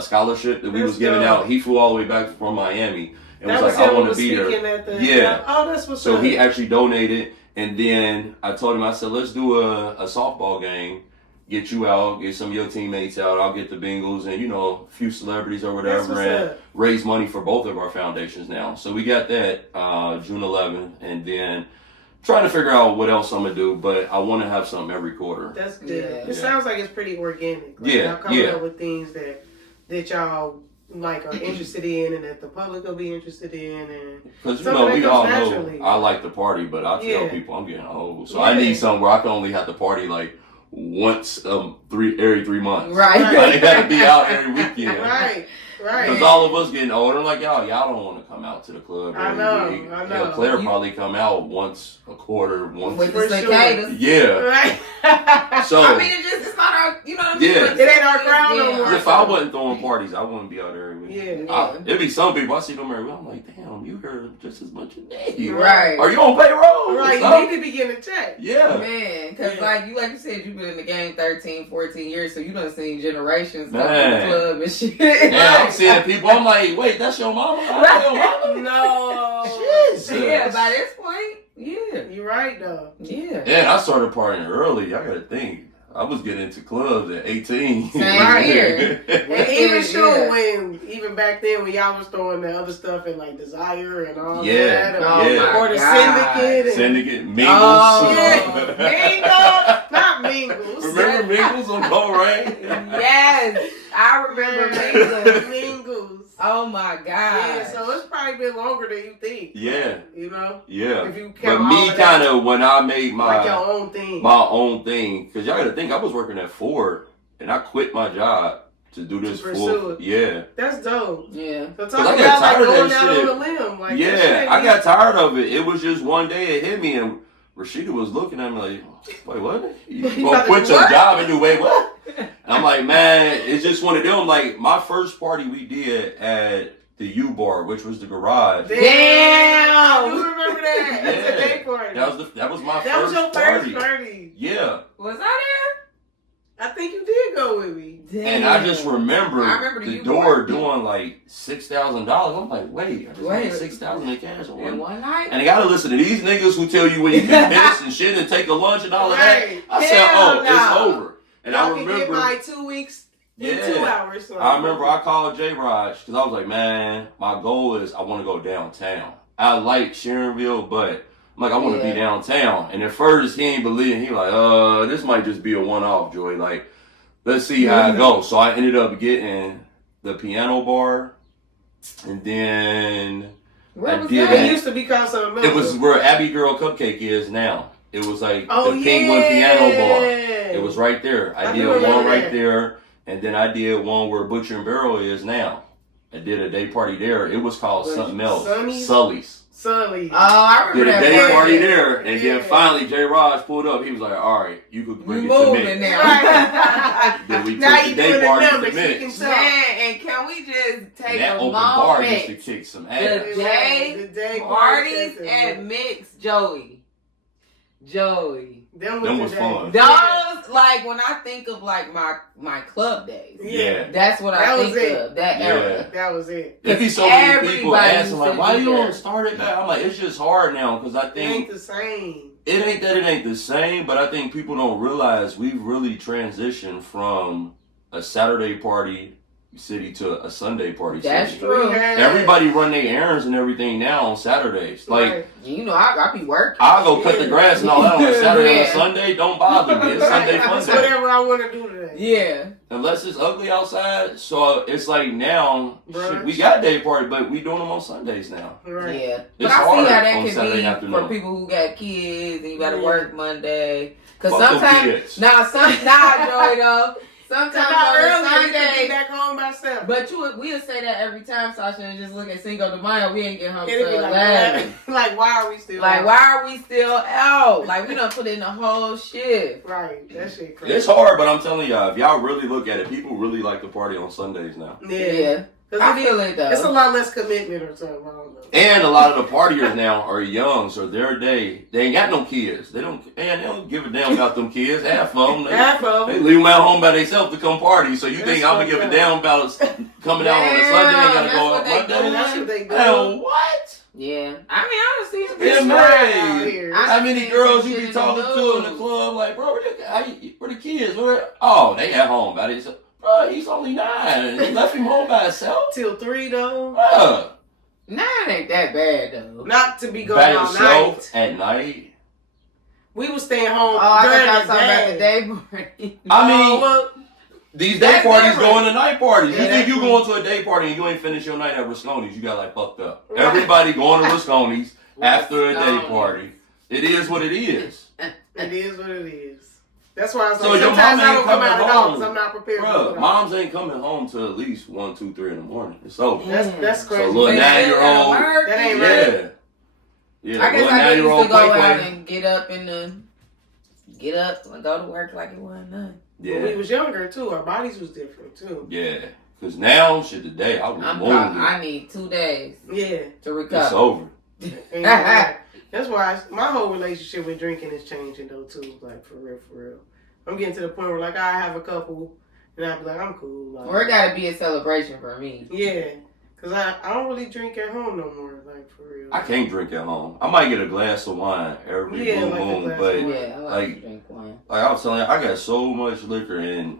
scholarship that we was giving out. He flew all the way back from Miami and was like, I want to be there. Oh, that's what's so up. He actually donated, and then I told him, I said, let's do a softball game. Get you out, get some of your teammates out. I'll get the Bengals and, a few celebrities or whatever, and raise money for both of our foundations now. So we got that June 11th, and then trying to figure out what else I'm going to do, but I want to have something every quarter. That's good. It sounds like it's pretty organic. Like, y'all coming up with things that y'all like are interested in and that the public will be interested in. Because, we all know I like to party, but I tell people I'm getting old. So I need something where I can only have to party like once every 3 months. Right. I got to be out every weekend. Right. Because all of us getting older, like y'all don't want to come out to the club every week. I know. Claire probably come out once a quarter, once with the cicadas. Yeah. Right. So I mean, it's not our, you know what I mean? Yeah. It ain't our crowd no more. If I wasn't throwing parties, I wouldn't be out every week. Yeah. It'd be some people I see them every week. I'm like, damn, you heard just as much as me. Right. Are you on payroll? Right. You need to be getting a check. Yeah. Man, because like you said, you've been in the game 13, 14 years, so you done seen generations come to the club and shit. Yeah, I'm seeing people. I'm like, wait, that's your mama? That's your mama? No. Jesus. Yeah, by this point, yeah. You're right, though. Yeah. Yeah, I started partying early. I got to think. I was getting into clubs at 18. Same here. And even back then when y'all was throwing the other stuff in like Desire and all that. Or the Syndicate. Syndicate. Mingles. Oh, yeah. Mingles. Not Mingles. Remember Mingles on Cold Rain? Yes. I remember Mingles. Mingles. Oh my God. Yeah, so it's probably been longer than you think. Yeah. If you but me kind of, when I made like your own thing. My own thing, because y'all got to think, I was working at Ford, and I quit my job to do this full. Yeah. That's dope. Yeah. So talk about like going out on a limb. Like, I got tired of it. It was just one day it hit me, and Rashida was looking at me like, wait, what? You gonna quit your job and do what? And I'm like, man, it's just one of them. Like, my first party we did at the U Bar, which was the garage. Damn! I do remember that. Yeah. It's a day party. That was my that first was your party. first party. Yeah. Was I there? I think you did go with me. Damn. And I just remember the door doing like $6,000. I'm like, wait, I just made $6,000 in cash in one night. And I gotta listen to these niggas who tell you when you can piss and shit and take a lunch and all of that. I said, it's over. And I remember get my 2 weeks in 2 hours. So I remember I called J Raj because I was like, man, my goal is I want to go downtown. I like Sharonville, but I'm like, I want to be downtown. And at first he ain't believing. He like, this might just be a one-off, Joy. Like, let's see how it goes. So I ended up getting the piano bar, and then where was that? It used to be called something else. It was where Abbey Girl Cupcake is now. It was like the Penguin Piano Bar. It was right there. I did one right there. And then I did one where Butcher and Barrel is now. I did a day party there. It was called something else. Sully's. Sully. Oh, I remember that. Did a day party there, and then finally J. Raj pulled up. He was like, "All right, you could bring it to me." Now. Right. Then we now took the day party to Mix. Man, and can we just take that a open bar moment? used to kick some ass. The day parties at Mix, Joey. Them was fun. Those, like, when I think of, like, my club days. Yeah. That's what I think of. That era. That was it. There be so many people asking, like, why you don't start it back? I'm like, it's just hard now, because I think... It ain't the same. It ain't that it ain't the same, but I think people don't realize we've really transitioned from a Saturday party city to a Sunday party That's city. true. Everybody run their errands and everything now on Saturdays. Like, you know, I be working. I'll go cut the grass and all that on a Saturday or Sunday. Don't bother me. It's Sunday fun day. Whatever I want to do today. Yeah. Unless it's ugly outside. So it's like now, shit, we got day party, but we doing them on Sundays now. Right. Yeah. It's but I hard see how that on can Saturday be afternoon. for people who got kids and you got to work Monday. Because Fuck sometimes, Joey, though. Sometimes on Sunday, back home myself. But we'll say that every time, Sasha, and just look at Cinco de Mayo. We ain't get home It'd till be 11. Like, why are we still Like, out? why are we still out? Like, we done put in the whole shift. Right. That shit crazy. It's hard, but I'm telling y'all, if y'all really look at it, people really like to party on Sundays now. Yeah. I feel it, though. It's a lot less commitment or something. I don't know. And a lot of the partiers now are young, so their day, they ain't got no kids. They don't give a damn about them kids. Half of them. They leave them at home by themselves to come party. So you think I'm going to give a damn about coming out on a Sunday and got to go out Monday? That's what they do. Hell, what? Yeah. I mean, I done seen some It's how many girls you be talking to in the club? Like, bro, where the kids? Oh, they at home by themselves. Bro, he's only 9. He left him home by himself. Till 3, though. 9 ain't that bad, though. Not to be going all night. At night. We was staying home during during the day. The day party. I mean, these day parties going to night parties. Yeah, you think you going to a day party and you ain't finished your night at Rasconi's, you got like fucked up. Right. Everybody going to Rasconi's after a day party. It is what it is. It is what it is. That's why I was so like, sometimes I don't come out at all because I'm home. not prepared Bruh, for it. moms ain't coming home till at least 1, 2, 3 in the morning. It's over. That's crazy. So little 9-year-old. That ain't right. Yeah, I guess little I used to 9-year-old go out play. and get up and go to work like it wasn't nothing. Yeah. When we was younger too, our bodies was different too. Yeah. Because now, shit, today, I was I need 2 days. Yeah. To recover. It's over. That's why my whole relationship with drinking is changing though too. Like for real. I'm getting to the point where like I have a couple and I be like, I'm cool. Like, or it gotta be a celebration for me. Yeah. Cause I don't really drink at home no more, like for real. I can't drink at home. I might get a glass of wine every boom, but I like to drink wine. Like I was telling you, I got so much liquor and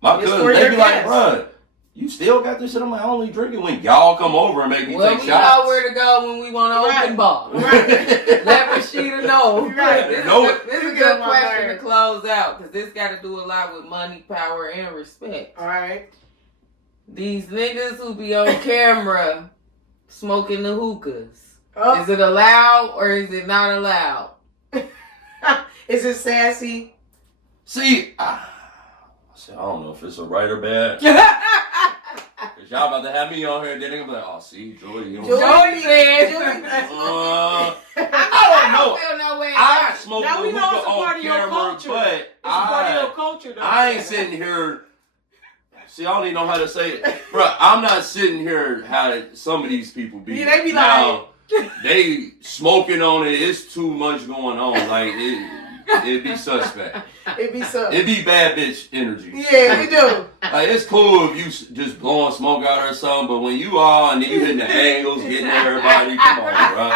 my cousins, they be like, bruh, you still got this shit? I'm like, I only drink it when y'all come over and make me take shots. Well, we know where to go when we want to open bar. Right. Let Rashida know. Right. This is a good question to close out because this got to do a lot with money, power, and respect. All right. These niggas who be on camera smoking the hookahs. Oh. Is it allowed or is it not allowed? Is it sassy? See, I don't know if it's a right or bad. Cause y'all about to have me on here and then they're gonna be like, oh, see, Joey. Joey said. I don't know. Feel no way I smoke now the we know hookah it's a part on of your camera, culture. but It's a part of your culture, though. I ain't sitting here. See, I don't even know how to say it. Bro, I'm not sitting here how some of these people be. Yeah, they be now, they smoking on it. It's too much going on. Like, it'd be suspect. It'd be suspect. It'd be bad bitch energy. Yeah, we do. Like, it's cool if you just blowing smoke out or something, but when you are and you hitting the angles, getting everybody, come on, bro.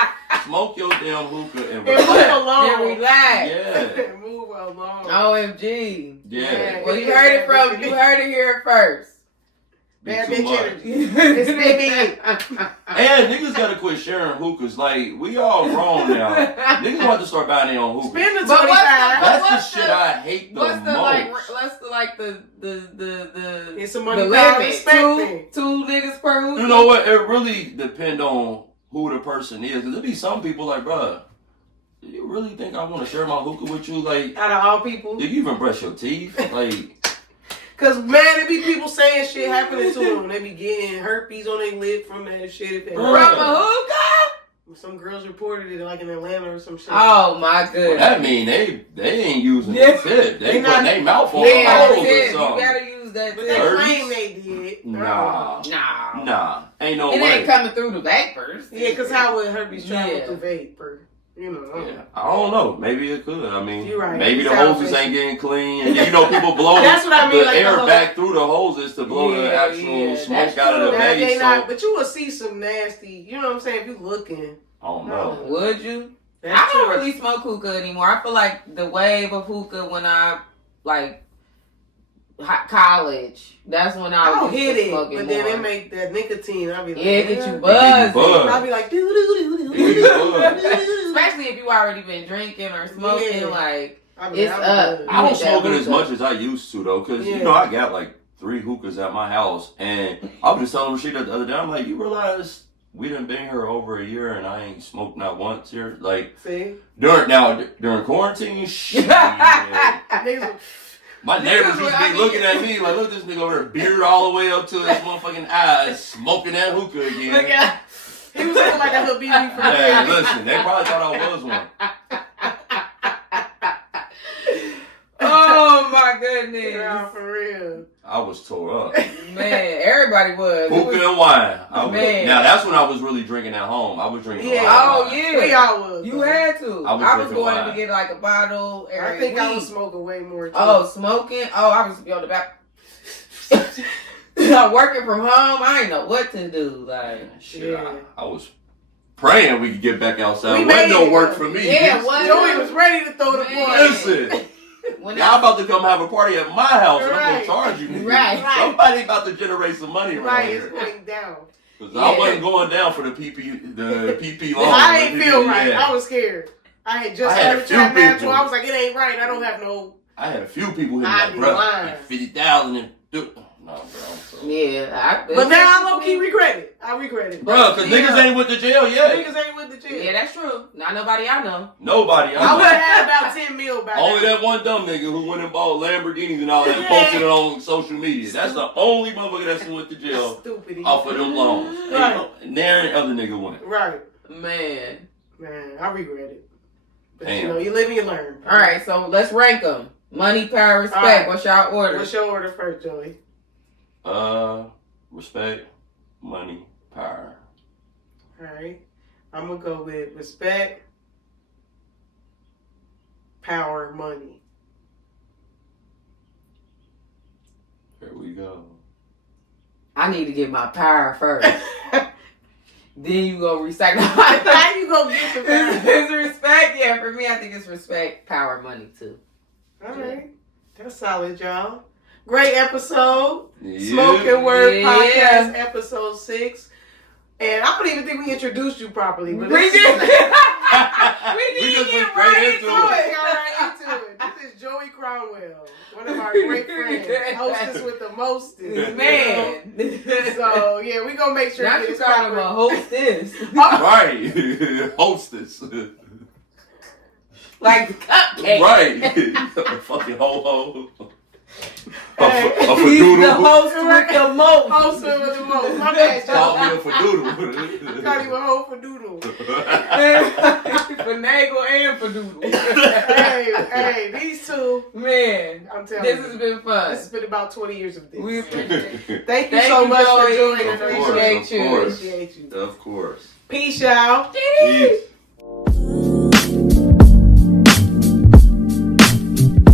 Smoke your damn hookah and relax. Move along. And relax. Yeah. Move along. OMG. Yeah. Well, you heard it here first. Bad Too bitch much. energy. It's big. And niggas gotta quit sharing hookahs. Like, we all grown now. Niggas want to start buying their own hookahs. Spend the 25. That's the shit I hate the most. It's a money the power limit? respect thing. Two niggas per hookah? You know what? It really depend on who the person is. Cause there be some people like, bruh, do you really think I want to share my hookah with you? Like, Out of all people. do you even brush your teeth? Like, Cause man, it be people saying shit happening to them. They be getting herpes on their lip from that shit. From a hookah? Some girls reported it like in Atlanta or some shit. Oh my goodness. Well, that mean they ain't using that shit. They putting their mouth on the holes or something. You gotta use that. But they claim they did. Nah. Ain't no way. It ain't coming through the vapors. Yeah, cause how would herpes travel through vapor? You know. Yeah, I don't know. Maybe it could. I mean, you're right. Maybe the hoses ain't getting clean. And you know, people blow That's what I mean, the like air the back through the hoses to blow the actual smoke out of the base. But you will see some nasty, you know what I'm saying, if you looking. I don't know. Would you? I don't really smoke hookah anymore. I feel like the wave of hookah when I, like, college, that's when I was hit it, but more. then it make that nicotine. I'll be like, yeah, get you buzzed. I'll be like, especially if you already been drinking or smoking, like, it's up. I don't smoke it as much as I used to, though, because, you know, I got, like, 3 hookahs at my house, and I was just telling them shit the other day. I'm like, you realize we done been here over a year and I ain't smoked not once here? Like, see? During quarantine, shit. My neighbors used to be looking at me like, look at this nigga over there, beard all the way up to his motherfucking eyes, smoking that hookah again. Look at, he was looking like a Habibi for yeah, listen, they probably thought I was one. Oh my goodness. Girl, for real. I was tore up. Man, everybody was. Hookah and wine. Man. Now, that's when I was really drinking at home. I was drinking wine. Oh, yeah. We all was. You had to. I was going wine. to get like a bottle every week. I was smoking way more too. Oh, smoking? Oh, I was on the back. Working from home, I ain't know what to do. Like, shit, I was praying we could get back outside. It wasn't no work for me. Yeah, Joey was ready to throw the party. Listen. Now I'm about to come have a party at my house and I'm going to charge you. Right. Somebody about to generate some money right here. It's going down. Because I wasn't going down for the PP loan. I ain't feel right. I was scared. I had just had a few people. I was like, it ain't right. I don't have no. I had a few people hit me like, bro, 50,000 and no, bro. Yeah, but now I low key regret it. I regret it, bro. Because niggas ain't with the jail yet. Niggas ain't with the jail. Yeah, that's true. Not nobody I know. Nobody. I would have had about 10 mil back. Only that one dumb nigga who went and bought Lamborghinis and all that and posted it on social media. That's the only motherfucker that's went to jail off of them loans. Right. And there other nigga went. Right. Man, I regret it. But damn. you know, you live and you learn. All right, so let's rank them. Money, power, respect. Right. What's your order? What's your order first, Joey? Respect, money, power. Alright. I'm gonna go with respect, power, money. There we go. I need to get my power first. Then you go recycle. How you gonna get the power? It's respect. Yeah, for me, I think it's respect, power, money too. Alright. That's solid, y'all. Great episode. Yeah. Smoking Word Podcast, episode 6. And I don't even think we introduced you properly. But we did. We just get right into it. This is Joey Cromwell, one of our great friends, hostess with the mostest. Man. So, yeah, we're going to make sure that it's kind of a hostess. Right. Hostess. Like the cupcake. Right. Fucking ho-ho. He's the host with the most. Host with the most. My bad, call me a fadoodle. Call you a hoe for doodle. Finagle and fadoodle. Hey, these two. Man, I'm telling you. This has been fun. This has been about 20 years of this. We appreciate it. Thank you so much for joining us. Appreciate you. Appreciate you. Of course. Peace, y'all. Peace.